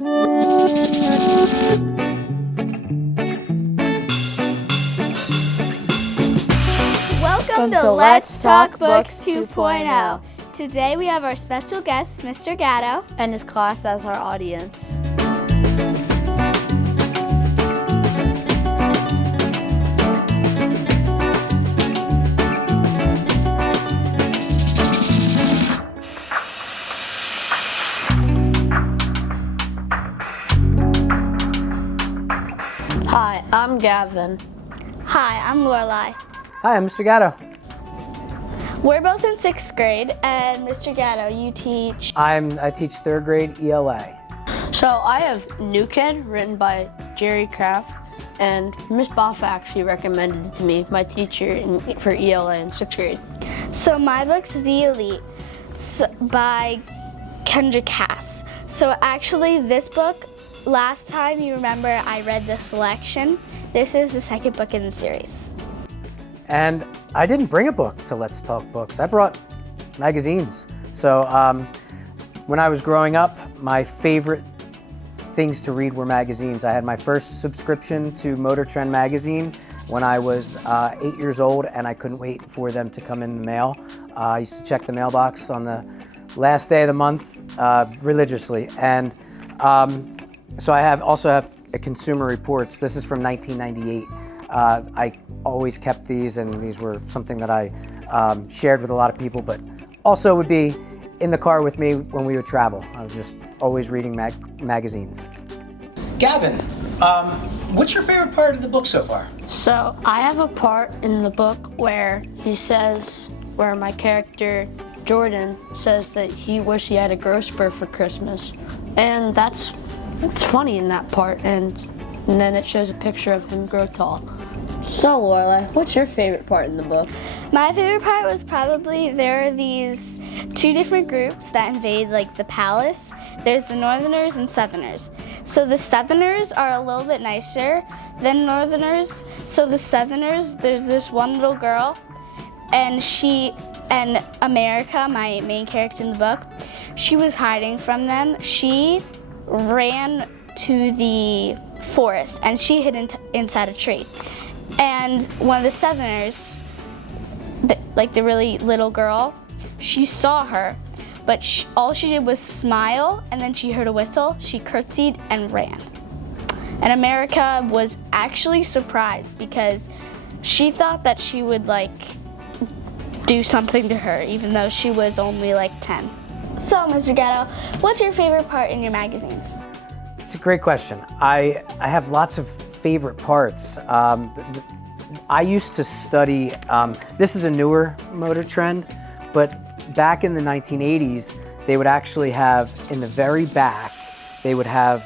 Welcome to Let's Talk Books 2.0. Today we have our special guest, Mr. Gatto, and his class as our audience. Hi, I'm Gavin. Hi, I'm Lorelei. Hi, I'm Mr. Gatto. We're both in 6th grade, and Mr. Gatto, you teach? I teach 3rd grade ELA. So I have New Kid, written by Jerry Kraft, and Miss Boff actually recommended it to me, my teacher for ELA in 6th grade. So my book's The Elite by Kendra Cass. So actually this book, last time you remember I read the selection, this is the 2nd book in the series. And I didn't bring a book to Let's Talk Books. I brought magazines. So when I was growing up, my favorite things to read were magazines. I had my first subscription to Motor Trend magazine when I was 8 years old, and I couldn't wait for them to come in the mail. I used to check the mailbox on the last day of the month religiously. And so I also have a Consumer Reports. This is from 1998. I always kept these, and these were something that I shared with a lot of people, but also would be in the car with me when we would travel. I was just always reading magazines. Gavin, what's your favorite part of the book so far? So I have a part in the book where where my character Jordan says that he wished he had a growth spurt for Christmas. And it's funny in that part, and then it shows a picture of him grow tall. So Lorelei, what's your favorite part in the book? My favorite part was probably there are these 2 different groups that invade the palace. There's the Northerners and Southerners. So the Southerners are a little bit nicer than Northerners. So the Southerners, there's this one little girl, and America, my main character in the book, she was hiding from them. She ran to the forest and she hid inside a tree. And one of the Southerners, the really little girl, she saw her, but all she did was smile, and then she heard a whistle, she curtsied and ran. And America was actually surprised because she thought that she would do something to her, even though she was only 10. So, Mr. Gatto, what's your favorite part in your magazines? It's a great question. I have lots of favorite parts. I used to study, this is a newer Motor Trend, but back in the 1980s, they would actually have, in the very back, they would have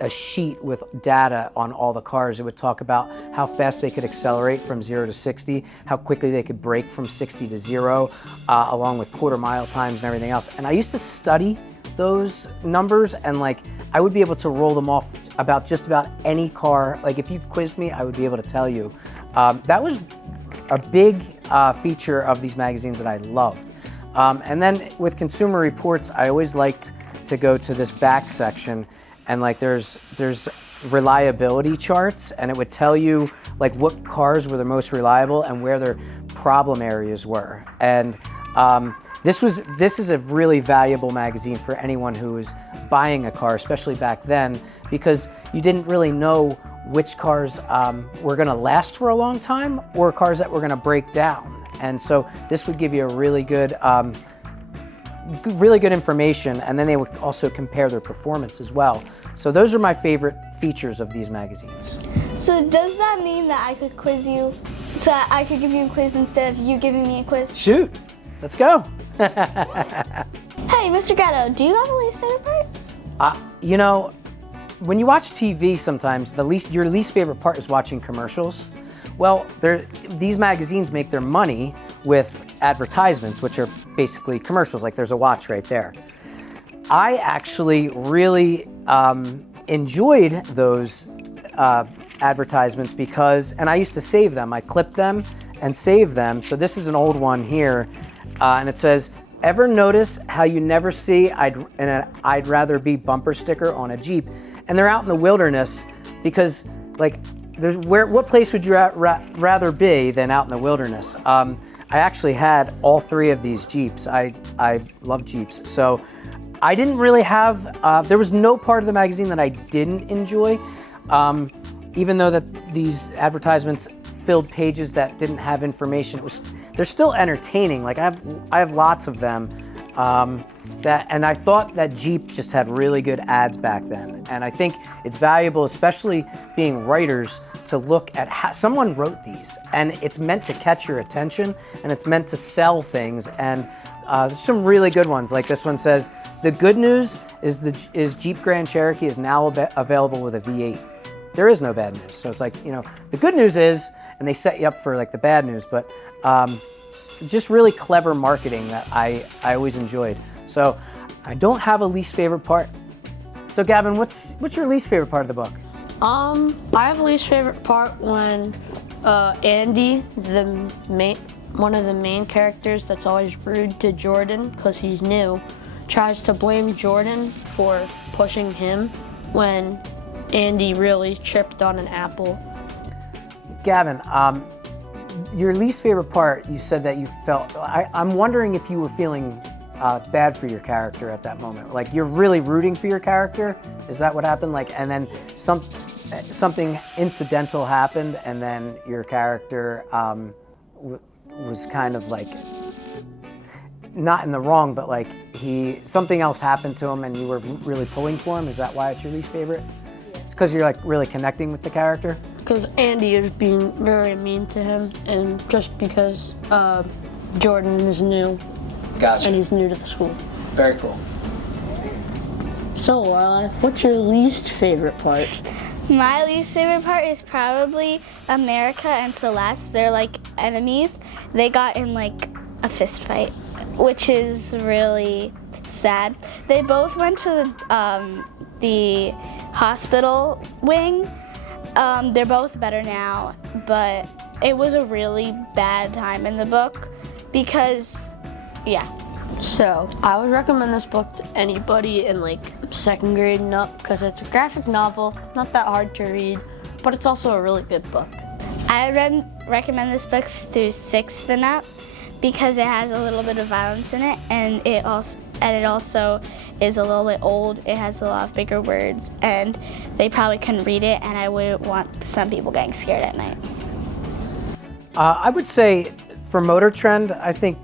a sheet with data on all the cars. It would talk about how fast they could accelerate from 0 to 60, how quickly they could brake from 60 to 0, along with quarter-mile times and everything else. And I used to study those numbers, and I would be able to roll them off about just about any car. If you quizzed me, I would be able to tell you. That was a big feature of these magazines that I loved. And then with Consumer Reports, I always liked to go to this back section, and there's reliability charts, and it would tell you what cars were the most reliable and where their problem areas were. And this is a really valuable magazine for anyone who is buying a car, especially back then, because you didn't really know which cars were going to last for a long time or cars that were going to break down. And so this would give you a really good information, and then they would also compare their performance as well. So those are my favorite features of these magazines. So does that mean that I could quiz you, so I could give you a quiz instead of you giving me a quiz? Shoot, let's go. Hey, Mr. Gatto, do you have a least favorite part? When you watch TV sometimes, your least favorite part is watching commercials. Well, these magazines make their money with advertisements, which are basically commercials, there's a watch right there. I actually really enjoyed those advertisements and I used to save them. I clipped them and saved them. So this is an old one here, and it says, Ever notice how you never see I'd rather be bumper sticker on a Jeep, and they're out in the wilderness because like what place would you rather be than out in the wilderness? I actually had all 3 of these Jeeps. I love Jeeps, so I didn't really have. There was no part of the magazine that I didn't enjoy, even though that these advertisements filled pages that didn't have information. They're still entertaining. Like I have lots of them. And I thought that Jeep just had really good ads back then. And I think it's valuable, especially being writers, to look at how someone wrote these. And it's meant to catch your attention, and it's meant to sell things. And there's some really good ones. Like this one says, the good news is Jeep Grand Cherokee is now available with a V8. There is no bad news. So it's like, the good news is, and they set you up for like the bad news, but just really clever marketing that I always enjoyed. So I don't have a least favorite part. So Gavin, what's your least favorite part of the book? I have a least favorite part when Andy, one of the main characters that's always rude to Jordan because he's new, tries to blame Jordan for pushing him when Andy really tripped on an apple. Gavin, your least favorite part, you said that you felt, I'm wondering if you were feeling bad for your character at that moment. Like you're really rooting for your character? Is that what happened? Like, and then something incidental happened, and then your character was kind of like, not in the wrong, but like something else happened to him and you were really pulling for him? Is that why it's your least favorite? It's because you're like really connecting with the character? Because Andy is being very mean to him, and just because Jordan is new. Gotcha. And he's new to the school. Very cool. So, Lorelei, what's your least favorite part? My least favorite part is probably America and Celeste. They're like enemies. They got in like a fist fight, which is really sad. They both went to the hospital wing. They're both better now, but it was a really bad time in the book because, yeah. So, I would recommend this book to anybody in like 2nd grade and up because it's a graphic novel, not that hard to read, but it's also a really good book. I would recommend this book through 6th and up because it has a little bit of violence in it, and it also is a little bit old. It has a lot of bigger words, and they probably couldn't read it, and I wouldn't want some people getting scared at night. I would say for Motor Trend, I think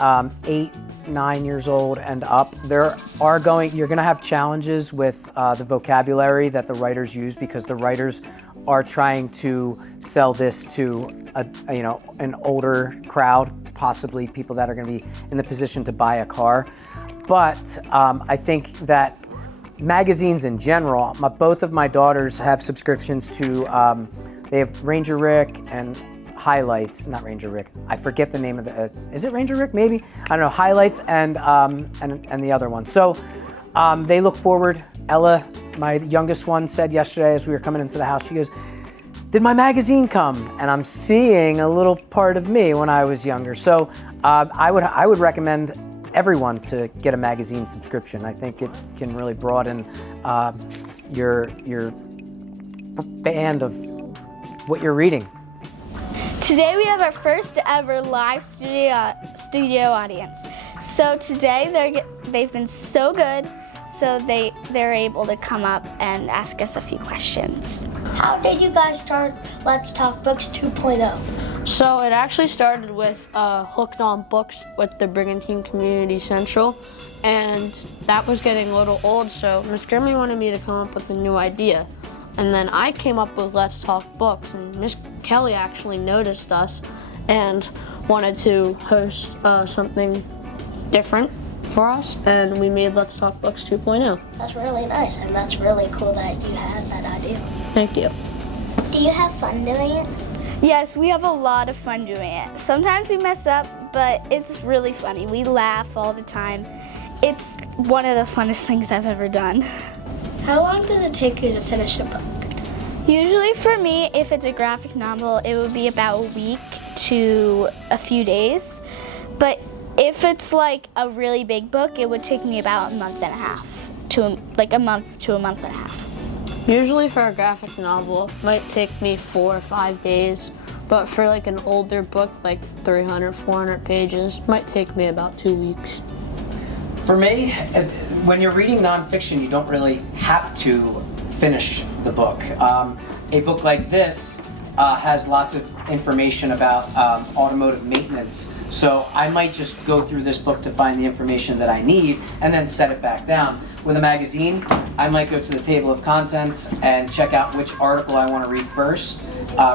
8, 9 years old and up, you're gonna have challenges with the vocabulary that the writers use because the writers are trying to sell this to an older crowd, possibly people that are gonna be in the position to buy a car. But I think that magazines in general, both of my daughters have subscriptions to, they have Ranger Rick and Highlights, not Ranger Rick. I forget the name of is it Ranger Rick? Maybe? I don't know, Highlights and the other one. So they look forward. Ella, my youngest one, said yesterday as we were coming into the house, she goes, did my magazine come? And I'm seeing a little part of me when I was younger. So I would recommend everyone to get a magazine subscription. I think it can really broaden your band of what you're reading. Today we have our first ever live studio audience. So today they've been so good, so they're able to come up and ask us a few questions. How did you guys start Let's Talk Books 2.0? So it actually started with Hooked on Books with the Brigantine Community Central, and that was getting a little old, so Miss Grimmy wanted me to come up with a new idea. And then I came up with Let's Talk Books, and Miss Kelly actually noticed us and wanted to host something different for us, and we made Let's Talk Books 2.0. That's really nice, and that's really cool that you had that idea. Thank you. Do you have fun doing it? Yes, we have a lot of fun doing it. Sometimes we mess up, but it's really funny. We laugh all the time. It's one of the funnest things I've ever done. How long does it take you to finish a book? Usually for me, if it's a graphic novel, it would be about a week to a few days. But If it's like a really big book, it would take me about a month and a half to like a month to a month and a half. Usually for a graphic novel, it might take me 4 or 5 days, but for like an older book, like 300, 400 pages, it might take me about 2 weeks. For me, when you're reading nonfiction, you don't really have to finish the book. A book like this has lots of information about automotive maintenance, so I might just go through this book to find the information that I need and then set it back down. With a magazine, I might go to the table of contents and check out which article I want to read first,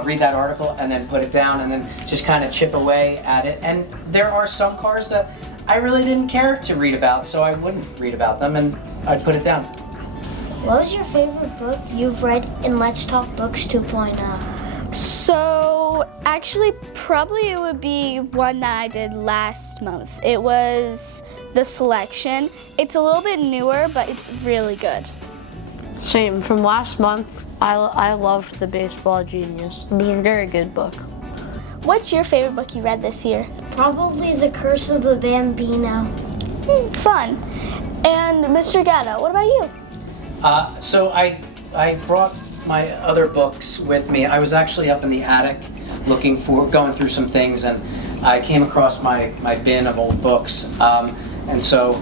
read that article, and then put it down, and then just kind of chip away at it. And there are some cars that I really didn't care to read about, so I wouldn't read about them, and I'd put it down. What was your favorite book you've read in Let's Talk Books 2.0? So actually, probably it would be one that I did last month. It was The Selection. It's a little bit newer, but it's really good. Same, from last month, I loved The Baseball Genius. It was a very good book. What's your favorite book you read this year? Probably The Curse of the Bambino. Fun. And Mr. Gatto, what about you? So I brought my other books with me. I was actually up in the attic going through some things, and I came across my bin of old books. And so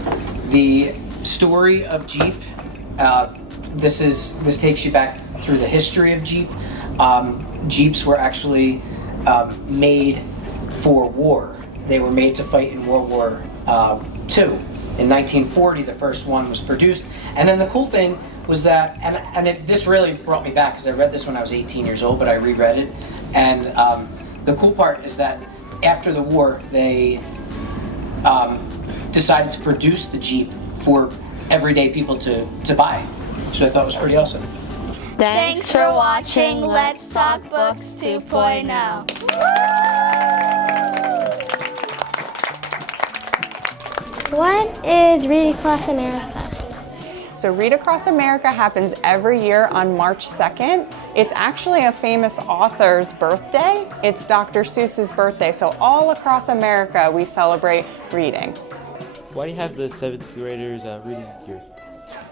the story of Jeep, this takes you back through the history of Jeep. Jeeps were actually made for war. They were made to fight in World War II. In 1940, the first one was produced. And then the cool thing was that, this really brought me back, because I read this when I was 18 years old, but I reread it. And the cool part is that after the war, they decided to produce the Jeep for everyday people to buy. So I thought it was pretty awesome. Thanks for watching Let's Talk Books 2.0. What is Read Across America? So Read Across America happens every year on March 2nd. It's actually a famous author's birthday. It's Dr. Seuss's birthday. So all across America we celebrate reading. Why do you have the 7th graders reading here?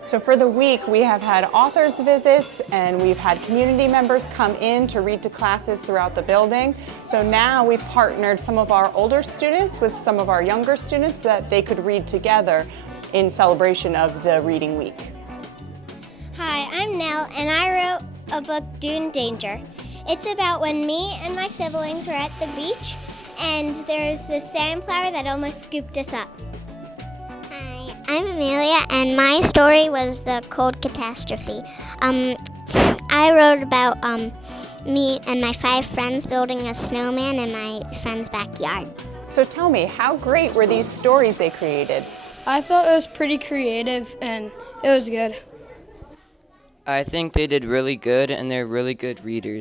So for the week we have had authors visits, and we've had community members come in to read to classes throughout the building. So now we've partnered some of our older students with some of our younger students that they could read together in celebration of the reading week. Hi, I'm Nell, and I wrote a book, Dune Danger. It's about when me and my siblings were at the beach, and there's this sandflower that almost scooped us up. Hi, I'm Amelia, and my story was The Cold Catastrophe. I wrote about me and my 5 friends building a snowman in my friend's backyard. So tell me, how great were these stories they created? I thought it was pretty creative and it was good. I think they did really good, and they're really good readers.